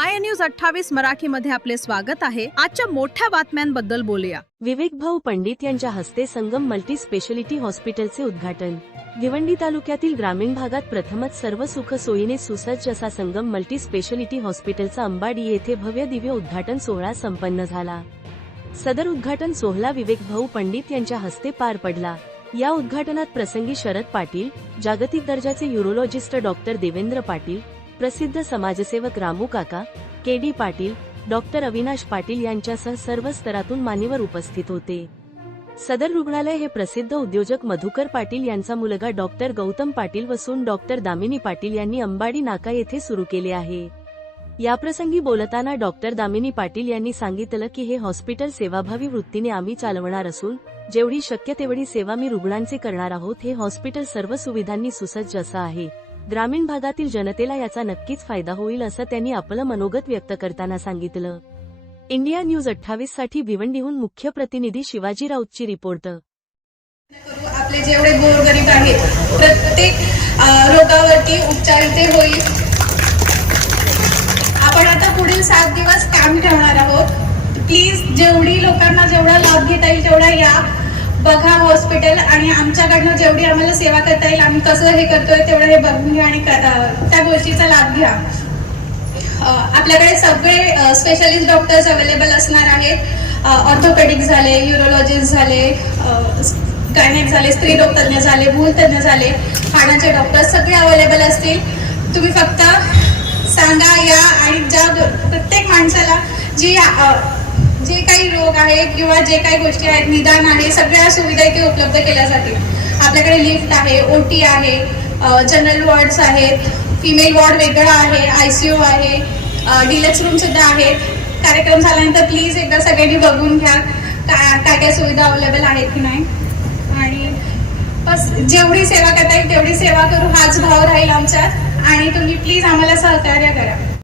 I news 28 मराठीमध्ये आपले स्वागत आहे। आजच्या मोठ्या बातम्यांबद्दल बोलूया। विवेक भाऊ पंडित यांच्या हस्ते संगम मल्टी स्पेशलिटी हॉस्पिटलचे उद्घाटन। भिवंडी तालुक्यातील ग्रामीण भागात प्रथमच सर्व सुख सोयीने सुसज्ज असा संगम मल्टी स्पेशलिटी हॉस्पिटलचा अंबाडी येथे भव्य दिव्य उद्घाटन सोहळा संपन्न झाला। सदर उद्घाटन सोहळा विवेक भाऊ पंडित यांच्या हस्ते पार पडला। या उद्घाटनात प्रसंगी शरद पाटील, जागतिक दर्जाचे यूरोलॉजिस्ट डॉक्टर देवेंद्र पाटील, प्रसिद्ध समाजसेवक रामू काका, के.डी. पाटील, डॉक्टर अविनाश पाटील यांच्यासह सर्व स्तरातून मान्यवर उपस्थित होते। सदर रुग्णालय हे प्रसिद्ध उद्योजक मधुकर पाटील यांचा मुलगा डॉक्टर गौतम पाटील व सून डॉक्टर दामिनी पाटील यांनी अंबाडी नाका येथे सुरू केले आहे। याप्रसंगी बोलताना डॉक्टर दामिनी पाटील यांनी सांगितलं की हे हॉस्पिटल सेवाभावी वृत्तीने आम्ही चालवणार असून जेवढी शक्य तेवढी सेवा मी रुग्णांचे करणार आहोत। हे हॉस्पिटल सर्व सुविधांनी सुसज्ज असं आहे। ग्रामीण भागातील जनतेला याचा नक्कीच फायदा होईल असं त्यांनी आपलं मनोगत व्यक्त करताना सांगितलं। इंडिया न्यूज 28 साठी भिवंडीहून मुख्य प्रतिनिधी शिवाजी राऊतची रिपोर्ट। आपले जेवढे गोरगरीब आहेत प्रत्येक रोगावरती उपचार इथे होईल। आपण आता पुढील 7 दिवस काम ठेवणार आहोत। प्लीज जेवढी लोकांना जेवढा लाभ घेता येईल तेवढा या बघा हॉस्पिटल आणि आमच्याकडनं जेवढी आम्हाला सेवा करता येईल आम्ही कसं हे करतोय तेवढं हे बघून घ्या आणि त्या गोष्टीचा लाभ घ्या। आपल्याकडे सगळे स्पेशलिस्ट डॉक्टर्स अवेलेबल असणार आहेत। ऑर्थोपेडिक झाले, यूरोलॉजिस्ट झाले, गायनेक झाले, स्त्री रोग तज्ञ झाले, भूल तज्ञ झाले, हाडाचे डॉक्टर सगळे अवेलेबल असतील। तुम्ही फक्त सांगा या आणि ज्या प्रत्येक माणसाला जे काही रोग आहेत किंवा जे काही गोष्टी आहेत, निदान आहे, सगळ्या सुविधा इथे उपलब्ध केल्या जातील। आपल्याकडे लिफ्ट आहे, ओटी आहे, जनरल वॉर्ड्स आहेत, फिमेल वॉर्ड वेगळा आहे, आयसीयू आहे, डिलक्स रूम सुद्धा आहेत। कार्यक्रम झाल्यानंतर प्लीज एकदा सगळ्यांनी बघून घ्या काय काय सुविधा अवेलेबल आहेत की नाही। आणि बस जेवढी सेवा करता येईल तेवढी सेवा करू हाच भाव राहील आमच्यात आणि तुम्ही प्लीज आम्हाला सहकार्य करा।